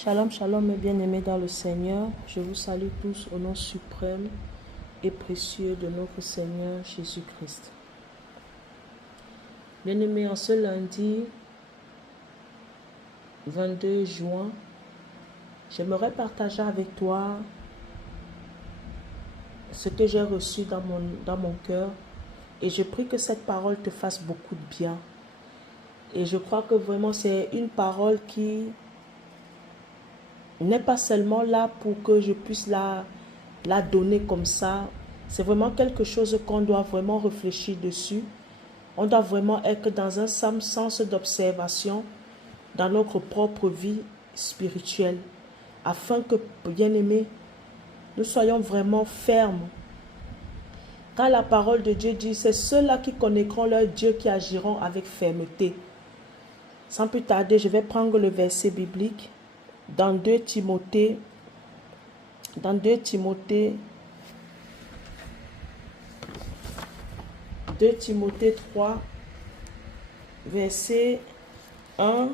Shalom, shalom mes bien-aimés dans le Seigneur. Je vous salue tous au nom suprême et précieux de notre Seigneur Jésus-Christ. Bien-aimés, en ce lundi 22 juin, j'aimerais partager avec toi ce que j'ai reçu dans mon cœur et je prie que cette parole te fasse beaucoup de bien. Et je crois que vraiment c'est une parole qui n'est pas seulement là pour que je puisse la donner comme ça. C'est vraiment quelque chose qu'on doit vraiment réfléchir dessus. On doit vraiment être dans un sens d'observation dans notre propre vie spirituelle. Afin que, bien-aimés, nous soyons vraiment fermes. Quand la parole de Dieu dit, c'est ceux-là qui connaîtront leur Dieu qui agiront avec fermeté. Sans plus tarder, je vais prendre le verset biblique. Dans 2 Timothée 3, verset 1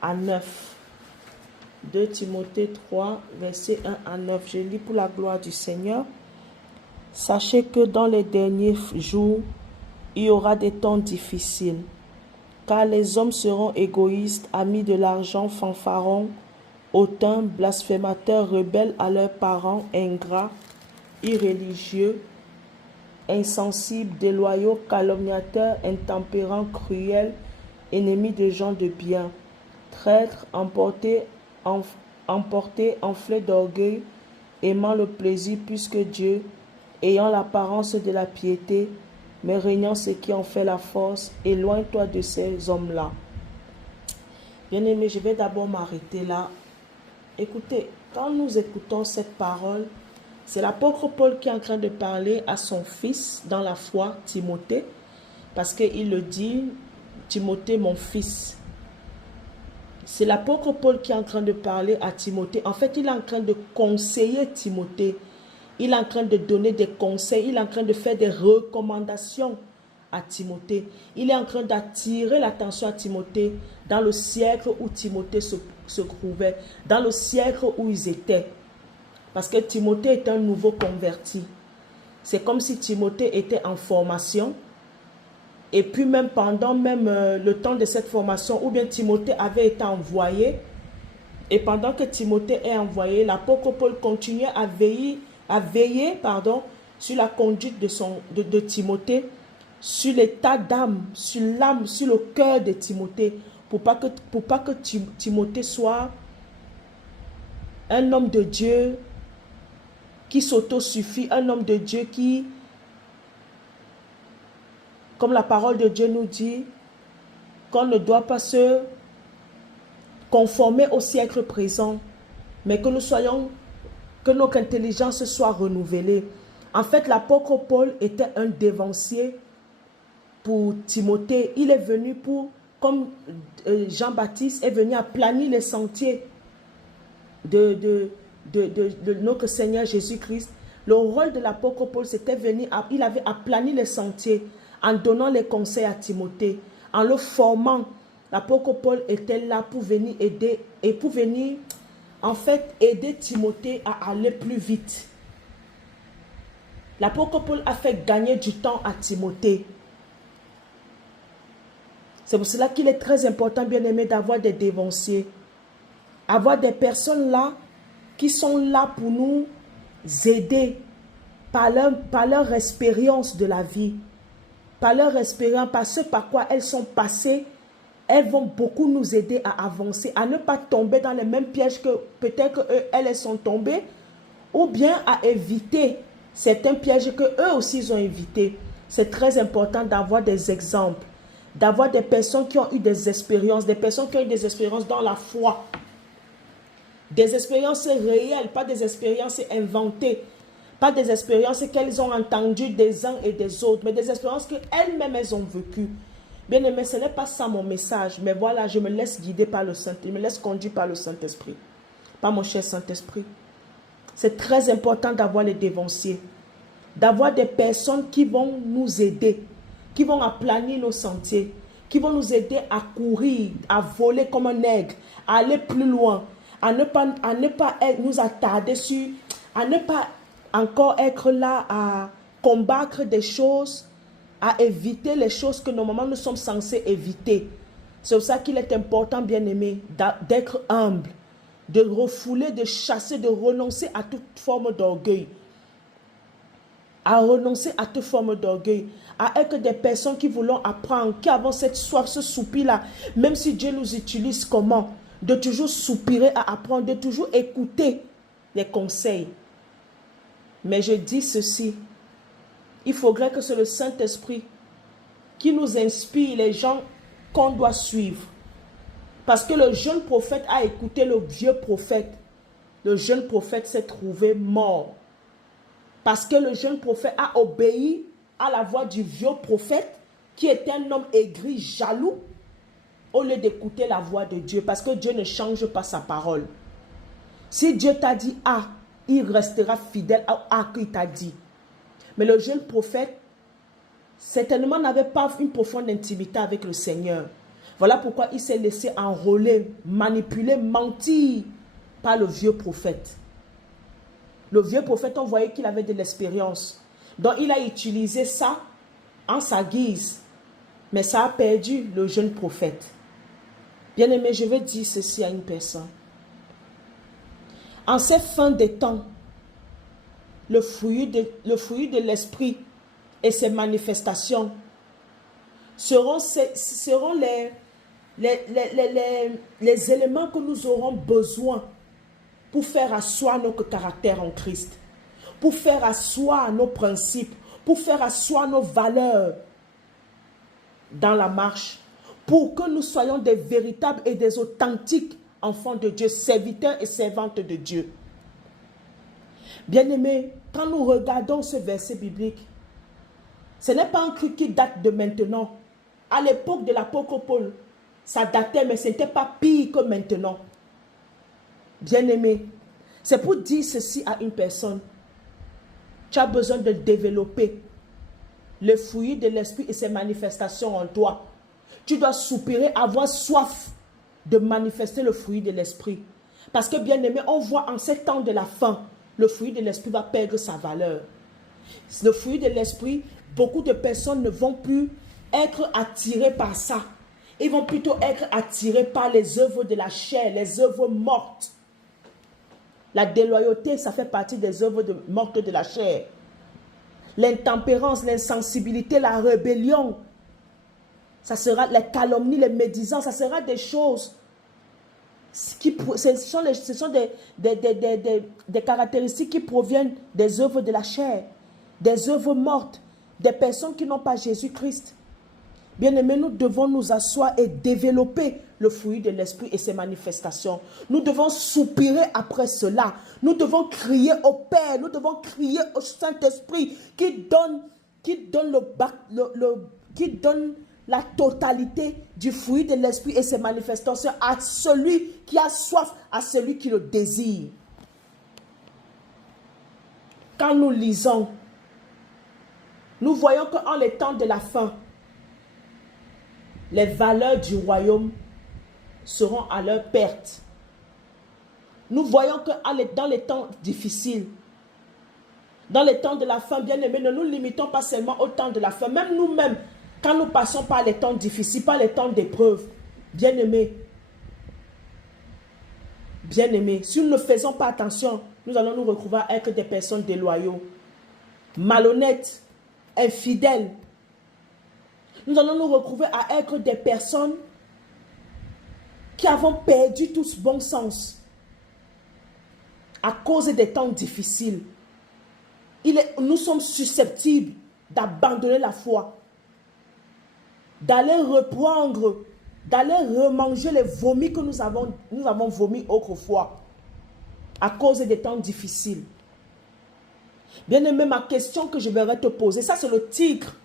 à 9. 2 Timothée 3, verset 1 à 9. Je lis pour la gloire du Seigneur. Sachez que dans les derniers jours, il y aura des temps difficiles, car les hommes seront égoïstes, amis de l'argent, fanfarons, hautains, blasphémateurs, rebelles à leurs parents, ingrats, irréligieux, insensibles, déloyaux, calomniateurs, intempérants, cruels, ennemis de gens de bien, traîtres, emportés, enflés d'orgueil, aimant le plaisir plus que Dieu, ayant l'apparence de la piété, mais régnant ce qui en fait la force. Éloigne-toi de ces hommes-là. Bien-aimés, je vais d'abord m'arrêter là. Écoutez, quand nous écoutons cette parole, c'est l'apôtre Paul qui est en train de parler à son fils dans la foi, Timothée, parce qu'il le dit, Timothée, mon fils. C'est l'apôtre Paul qui est en train de parler à Timothée. En fait, il est en train de conseiller Timothée. Il est en train de donner des conseils. Il est en train de faire des recommandations à Timothée. Il est en train d'attirer l'attention à Timothée dans le siècle où Timothée se trouvait, dans le siècle où ils étaient. Parce que Timothée est un nouveau converti. C'est comme si Timothée était en formation. Et puis même pendant le temps de cette formation, ou bien Timothée avait été envoyé. Et pendant que Timothée est envoyé, l'apôtre Paul continuait à veiller sur la conduite de Timothée, sur l'état d'âme, sur l'âme, sur le cœur de Timothée, pour pas que Timothée soit un homme de Dieu qui s'autosuffit, un homme de Dieu qui, comme la parole de Dieu nous dit, qu'on ne doit pas se conformer au siècle présent, mais que que notre intelligence soit renouvelée. En fait, l'apôtre Paul était un dévancier pour Timothée. Il est venu comme Jean-Baptiste est venu aplanir les sentiers de notre Seigneur Jésus-Christ. Le rôle de l'apôtre Paul, il avait aplani les sentiers en donnant les conseils à Timothée, en le formant. L'apôtre Paul était là pour venir aider et pour venir en fait aider Timothée à aller plus vite. L'apôtre Paul a fait gagner du temps à Timothée. C'est pour cela qu'il est très important, bien aimé, d'avoir des dévanciers. Avoir des personnes là qui sont là pour nous aider par leur expérience de la vie. Par leur expérience, par ce par quoi elles sont passées. Elles vont beaucoup nous aider à avancer, à ne pas tomber dans les mêmes pièges que peut-être elles sont tombées, ou bien à éviter certains pièges que eux aussi ils ont évités. C'est très important d'avoir des exemples, d'avoir des personnes qui ont eu des expériences, des personnes qui ont eu des expériences dans la foi, des expériences réelles, pas des expériences inventées, pas des expériences qu'elles ont entendues des uns et des autres, mais des expériences qu'elles-mêmes elles ont vécues. Bien aimé, ce n'est pas ça mon message, mais voilà, je me laisse guider par le Saint-Esprit, je me laisse conduire par le Saint-Esprit, par mon cher Saint-Esprit. C'est très important d'avoir les dévanciers, d'avoir des personnes qui vont nous aider, qui vont aplanir nos sentiers, qui vont nous aider à courir, à voler comme un aigle, à aller plus loin, à ne pas nous attarder sur, à ne pas encore être là à combattre des choses, à éviter les choses que normalement nous sommes censés éviter. C'est pour ça qu'il est important, bien-aimé, d'être humble, de refouler, de chasser, de renoncer à toute forme d'orgueil. À renoncer à toute forme d'orgueil, à être des personnes qui voulons apprendre, qui avons cette soif, ce soupir-là, même si Dieu nous utilise comment, de toujours soupirer à apprendre, de toujours écouter les conseils. Mais je dis ceci, il faudrait que c'est le Saint-Esprit qui nous inspire les gens qu'on doit suivre. Parce que le jeune prophète a écouté le vieux prophète. Le jeune prophète s'est trouvé mort. Parce que le jeune prophète a obéi à la voix du vieux prophète, qui était un homme aigri, jaloux, au lieu d'écouter la voix de Dieu. Parce que Dieu ne change pas sa parole. Si Dieu t'a dit A, il restera fidèle à A qu'il t'a dit. Mais le jeune prophète, certainement, n'avait pas une profonde intimité avec le Seigneur. Voilà pourquoi il s'est laissé enrôler, manipuler, mentir par le vieux prophète. Le vieux prophète, on voyait qu'il avait de l'expérience. Donc, il a utilisé ça en sa guise. Mais ça a perdu le jeune prophète. Bien-aimé, je veux dire ceci à une personne. En ces fins des temps, le fruit de l'esprit et ses manifestations seront les éléments que nous aurons besoin pour faire asseoir notre caractère en Christ, pour faire asseoir nos principes, pour faire asseoir nos valeurs dans la marche, pour que nous soyons des véritables et des authentiques enfants de Dieu, serviteurs et servantes de Dieu. Bien-aimés, quand nous regardons ce verset biblique, ce n'est pas un truc qui date de maintenant. À l'époque de l'apôtre Paul, ça datait, mais ce n'était pas pire que maintenant. Bien-aimé, c'est pour dire ceci à une personne. Tu as besoin de développer le fruit de l'esprit et ses manifestations en toi. Tu dois soupirer, avoir soif de manifester le fruit de l'esprit. Parce que, bien-aimé, on voit en ces temps de la fin, le fruit de l'esprit va perdre sa valeur. Le fruit de l'esprit, beaucoup de personnes ne vont plus être attirées par ça. Ils vont plutôt être attirés par les œuvres de la chair, les œuvres mortes. La déloyauté, ça fait partie des œuvres mortes de la chair. L'intempérance, l'insensibilité, la rébellion, ça sera les calomnies, les médisances, ça sera des choses ce sont des caractéristiques qui proviennent des œuvres de la chair, des œuvres mortes, des personnes qui n'ont pas Jésus-Christ. Bien-aimés, nous devons nous asseoir et développer le fruit de l'esprit et ses manifestations. Nous devons soupirer après cela. Nous devons crier au Père, nous devons crier au Saint-Esprit qui donne la totalité du fruit de l'esprit et ses manifestations à celui qui a soif, à celui qui le désire. Quand nous lisons, nous voyons qu'en les temps de la fin, les valeurs du royaume seront à leur perte. Nous voyons que dans les temps difficiles, dans les temps de la fin, bien aimés, ne nous limitons pas seulement au temps de la fin. Même nous-mêmes, quand nous passons par les temps difficiles, par les temps d'épreuve, bien aimés, si nous ne faisons pas attention, nous allons nous retrouver à être des personnes déloyaux, malhonnêtes, infidèles. Nous allons nous retrouver à être des personnes qui avons perdu tout ce bon sens à cause des temps difficiles. Nous sommes susceptibles d'abandonner la foi, d'aller reprendre, d'aller remanger les vomis que nous avons vomis autrefois à cause des temps difficiles. Bien aimé, ma question que je vais te poser, ça c'est le titre.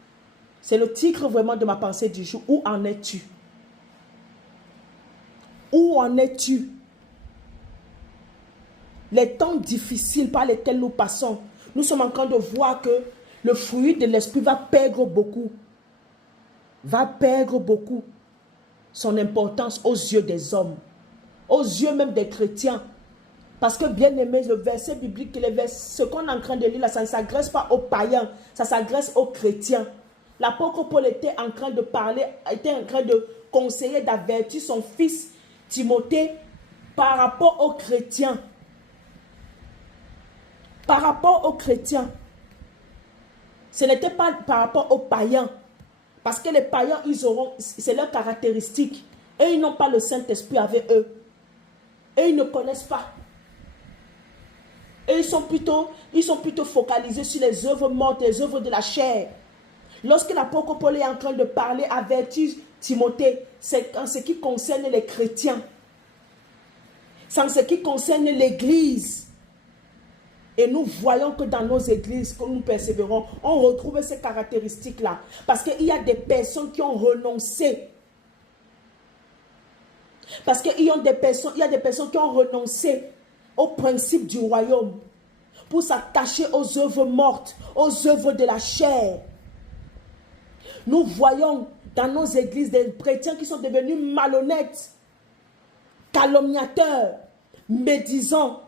C'est le titre vraiment de ma pensée du jour. Où en es-tu? Où en es-tu? Les temps difficiles par lesquels nous passons, nous sommes en train de voir que le fruit de l'esprit va perdre beaucoup. Va perdre beaucoup. son importance aux yeux des hommes, aux yeux même des chrétiens. Parce que bien aimé, le verset biblique, ce qu'on est en train de lire là, ça ne s'adresse pas aux païens, ça s'adresse aux chrétiens. L'apôtre Paul était en train de parler, était en train de conseiller, d'avertir son fils Timothée par rapport aux chrétiens. Par rapport aux chrétiens. Ce n'était pas par rapport aux païens. Parce que les païens, c'est leur caractéristique. Et ils n'ont pas le Saint-Esprit avec eux. Et ils ne connaissent pas. Et ils sont plutôt focalisés sur les œuvres mortes, les œuvres de la chair. Lorsque l'apôtre Paul est en train de parler, avertir Timothée, c'est en ce qui concerne les chrétiens. C'est en ce qui concerne l'Église. Et nous voyons que dans nos églises, que nous persévérons, on retrouve ces caractéristiques-là. Parce qu'il y a des personnes qui ont renoncé. Parce qu'il y a des personnes qui ont renoncé aux principes du royaume pour s'attacher aux œuvres mortes, aux œuvres de la chair. Nous voyons dans nos églises des chrétiens qui sont devenus malhonnêtes, calomniateurs, médisants,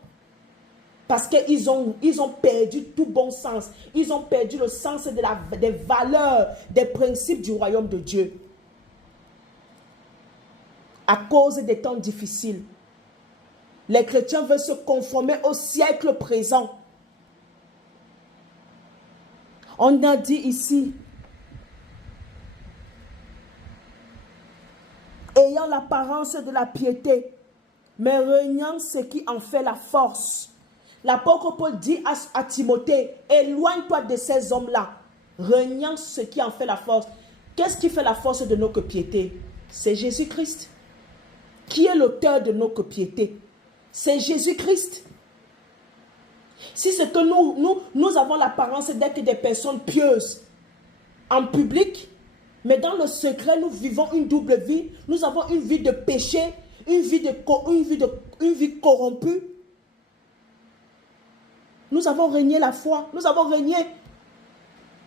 parce qu'ils ont perdu tout bon sens. Ils ont perdu le sens des valeurs, des principes du royaume de Dieu. À cause des temps difficiles, les chrétiens veulent se conformer au siècle présent. On a dit ici, ayant l'apparence de la piété, mais reniant ce qui en fait la force. L'apôtre Paul dit à Timothée, éloigne-toi de ces hommes-là, reniant ce qui en fait la force. Qu'est-ce qui fait la force de notre piété? C'est Jésus-Christ. Qui est l'auteur de notre piété? C'est Jésus-Christ. Si c'est que nous avons l'apparence d'être des personnes pieuses en public, mais dans le secret, nous vivons une double vie. Nous avons une vie de péché, une vie corrompue. Nous avons régné la foi. Nous avons régné.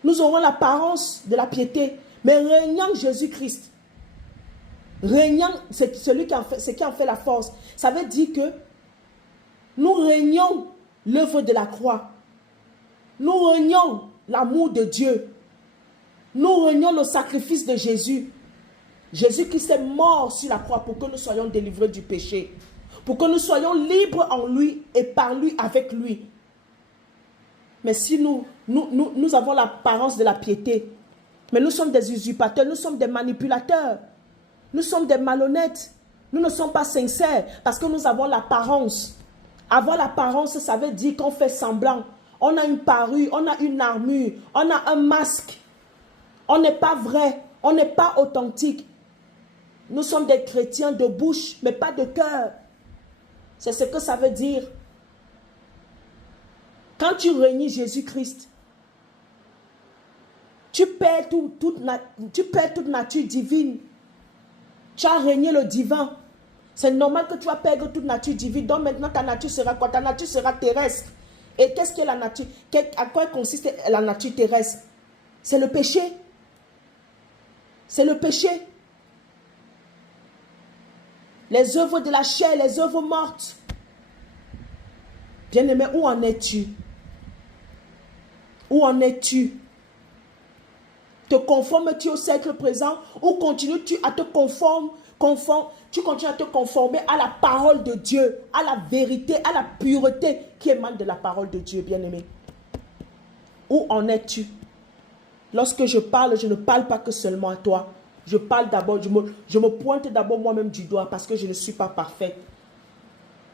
Nous aurons l'apparence de la piété. Mais régnant Jésus-Christ, régnant, c'est celui qui en fait la force. Ça veut dire que nous régnons l'œuvre de la croix. Nous régnons l'amour de Dieu. Nous régnons le sacrifice de Jésus. Jésus qui s'est mort sur la croix pour que nous soyons délivrés du péché. Pour que nous soyons libres en lui et par lui, avec lui. Mais si nous avons l'apparence de la piété, mais nous sommes des usurpateurs, nous sommes des manipulateurs, nous sommes des malhonnêtes, nous ne sommes pas sincères parce que nous avons l'apparence. Avoir l'apparence, ça veut dire qu'on fait semblant. On a une parure, on a une armure, on a un masque. On n'est pas vrai, on n'est pas authentique. Nous sommes des chrétiens de bouche, mais pas de cœur. C'est ce que ça veut dire. Quand tu renies Jésus-Christ, tu perds toute nature divine. Tu as régné le divin. C'est normal que tu vas perdre toute nature divine. Donc maintenant, ta nature sera quoi? Ta nature sera terrestre. Et qu'est-ce qu'est la nature? À quoi consiste la nature terrestre? C'est le péché. C'est le péché. Les œuvres de la chair, les œuvres mortes. Bien-aimé, où en es-tu? Où en es-tu? Te conformes-tu au siècle présent ou continues-tu à te tu continues à te conformer à la parole de Dieu, à la vérité, à la pureté qui émane de la parole de Dieu, bien-aimé? Où en es-tu? Lorsque je parle, je ne parle pas que seulement à toi. Je parle d'abord, je me pointe d'abord moi-même du doigt parce que je ne suis pas parfaite.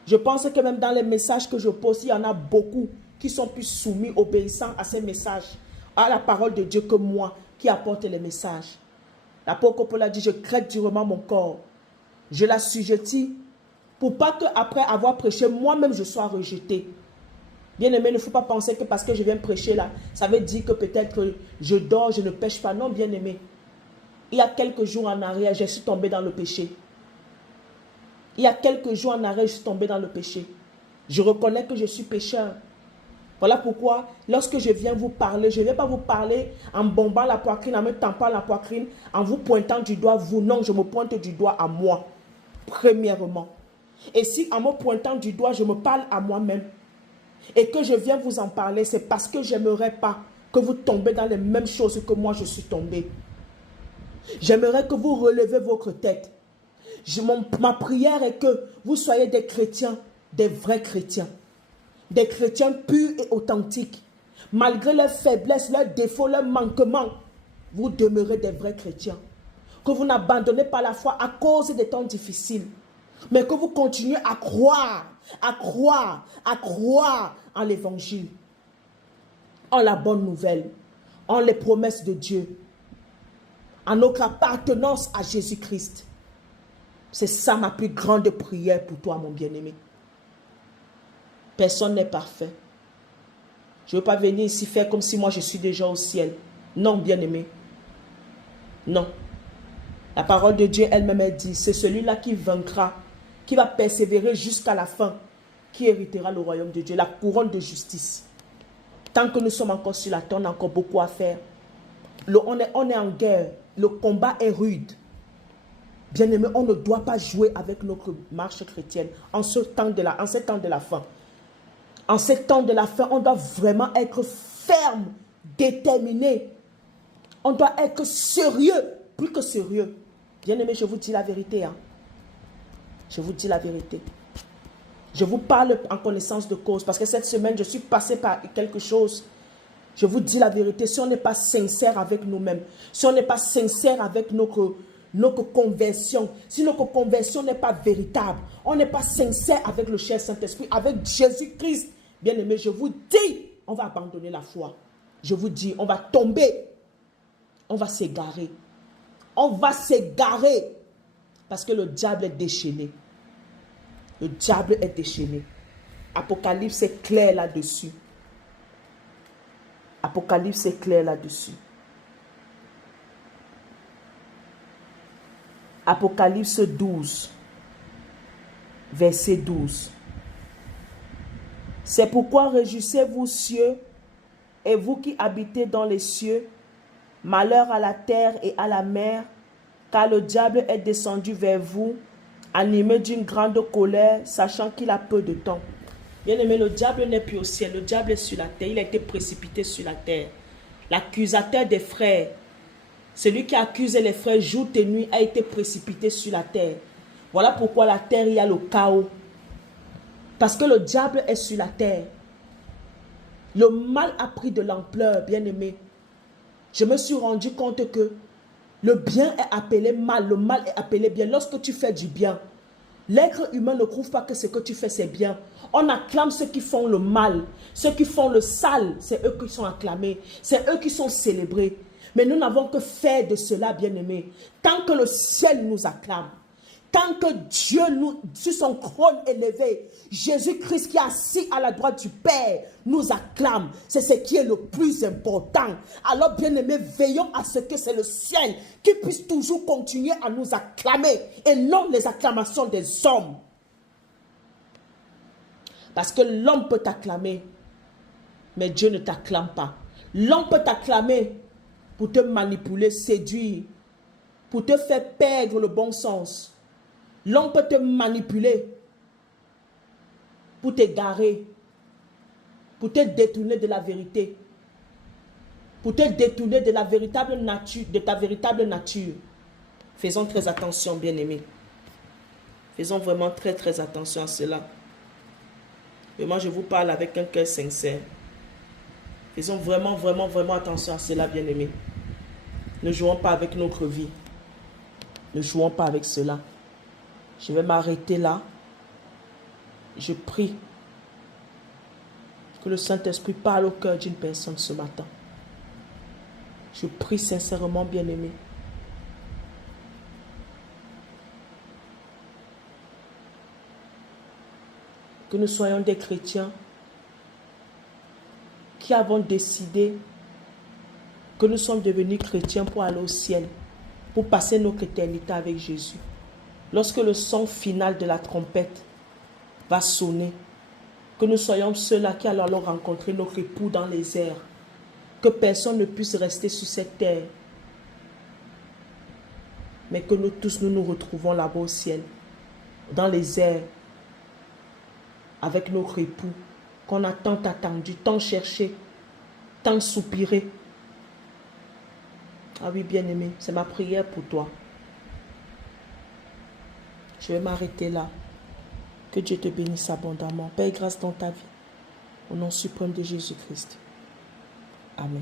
Je pense que même dans les messages que je pose, il y en a beaucoup qui sont plus soumis, obéissants à ces messages, à la parole de Dieu que moi qui apporte les messages. L'apôtre Paul a dit, je crête durement mon corps. Je l'assujettis pour pas qu'après avoir prêché, moi-même je sois rejeté. Bien-aimé, il ne faut pas penser que parce que je viens prêcher là, ça veut dire que peut-être je dors, je ne pêche pas. Non, bien-aimé. Il y a quelques jours en arrière, je suis tombé dans le péché. Il y a quelques jours en arrière, je suis tombé dans le péché. Je reconnais que je suis pécheur. Voilà pourquoi, lorsque je viens vous parler, je ne vais pas vous parler en bombant la poitrine, en me tampant la poitrine, en vous pointant du doigt, vous. Non, je me pointe du doigt à moi, premièrement. Et si en me pointant du doigt, je me parle à moi-même et que je viens vous en parler, c'est parce que je n'aimerais pas que vous tombez dans les mêmes choses que moi je suis tombé. J'aimerais que vous relevez votre tête. Ma prière est que vous soyez des chrétiens, des vrais chrétiens. Des chrétiens purs et authentiques. Malgré leurs faiblesses, leurs défauts, leurs manquements, vous demeurez des vrais chrétiens. Que vous n'abandonnez pas la foi à cause des temps difficiles. Mais que vous continuez à croire en l'évangile. En la bonne nouvelle. En les promesses de Dieu. En notre appartenance à Jésus-Christ. C'est ça ma plus grande prière pour toi, mon bien-aimé. Personne n'est parfait. Je ne veux pas venir ici faire comme si moi je suis déjà au ciel. Non, bien-aimé. Non. La parole de Dieu elle-même dit, c'est celui-là qui vaincra, qui va persévérer jusqu'à la fin, qui héritera le royaume de Dieu, la couronne de justice. Tant que nous sommes encore sur la terre, on a encore beaucoup à faire. On est en guerre. Le combat est rude. Bien-aimé, on ne doit pas jouer avec notre marche chrétienne en ce temps de la fin. En ce temps de la fin, on doit vraiment être ferme, déterminé. On doit être sérieux, plus que sérieux. Bien-aimé, je vous dis la vérité. Hein. Je vous dis la vérité. Je vous parle en connaissance de cause parce que cette semaine, je suis passé par quelque chose. Je vous dis la vérité. Si on n'est pas sincère avec nous-mêmes, si on n'est pas sincère avec notre conversion, si notre conversion n'est pas véritable, on n'est pas sincère avec le cher Saint-Esprit, avec Jésus-Christ, bien aimé, je vous dis, on va abandonner la foi. Je vous dis, on va tomber, on va s'égarer. On va s'égarer parce que le diable est déchaîné. Le diable est déchaîné. Apocalypse est clair là-dessus. Apocalypse est clair là-dessus. Apocalypse 12, verset 12. C'est pourquoi réjouissez-vous, cieux, et vous qui habitez dans les cieux, malheur à la terre et à la mer, car le diable est descendu vers vous, animé d'une grande colère, sachant qu'il a peu de temps. Bien-aimé, le diable n'est plus au ciel, le diable est sur la terre, il a été précipité sur la terre. L'accusateur des frères, celui qui accusait les frères jour et nuit, a été précipité sur la terre. Voilà pourquoi la terre, il y a le chaos. Parce que le diable est sur la terre. Le mal a pris de l'ampleur, bien-aimé. Je me suis rendu compte que le bien est appelé mal, le mal est appelé bien. Lorsque tu fais du bien, l'être humain ne trouve pas que ce que tu fais, c'est bien. On acclame ceux qui font le mal. Ceux qui font le sale, c'est eux qui sont acclamés. C'est eux qui sont célébrés. Mais nous n'avons que faire de cela, bien-aimés. Tant que le ciel nous acclame, tant que Dieu, sur son trône élevé, Jésus-Christ qui est assis à la droite du Père, nous acclame. C'est ce qui est le plus important. Alors, bien-aimés, veillons à ce que c'est le ciel qui puisse toujours continuer à nous acclamer et non les acclamations des hommes. Parce que l'homme peut t'acclamer, mais Dieu ne t'acclame pas. L'homme peut t'acclamer pour te manipuler, séduire, pour te faire perdre le bon sens. L'homme peut te manipuler pour t'égarer, pour te détourner de la vérité, pour te détourner de la véritable nature, de ta véritable nature. Faisons très attention, bien-aimés. Faisons vraiment très très attention à cela. Et moi, je vous parle avec un cœur sincère. Faisons vraiment, vraiment, vraiment attention à cela, bien-aimés. Ne jouons pas avec notre vie. Ne jouons pas avec cela. Je vais m'arrêter là. Je prie que le Saint-Esprit parle au cœur d'une personne ce matin. Je prie sincèrement, bien-aimé. Que nous soyons des chrétiens qui avons décidé que nous sommes devenus chrétiens pour aller au ciel, pour passer notre éternité avec Jésus. Lorsque le son final de la trompette va sonner, Que nous soyons ceux-là qui allons alors rencontrer notre époux dans les airs. Que personne ne puisse rester sur cette terre. Mais que nous tous, nous nous retrouvons là-bas au ciel. Dans les airs. Avec notre époux. Qu'on a tant attendu, tant cherché, tant soupiré. Ah oui, bien-aimé, c'est ma prière pour toi. Je vais m'arrêter là. Que Dieu te bénisse abondamment. Paix et grâce dans ta vie. Au nom suprême de Jésus-Christ. Amen.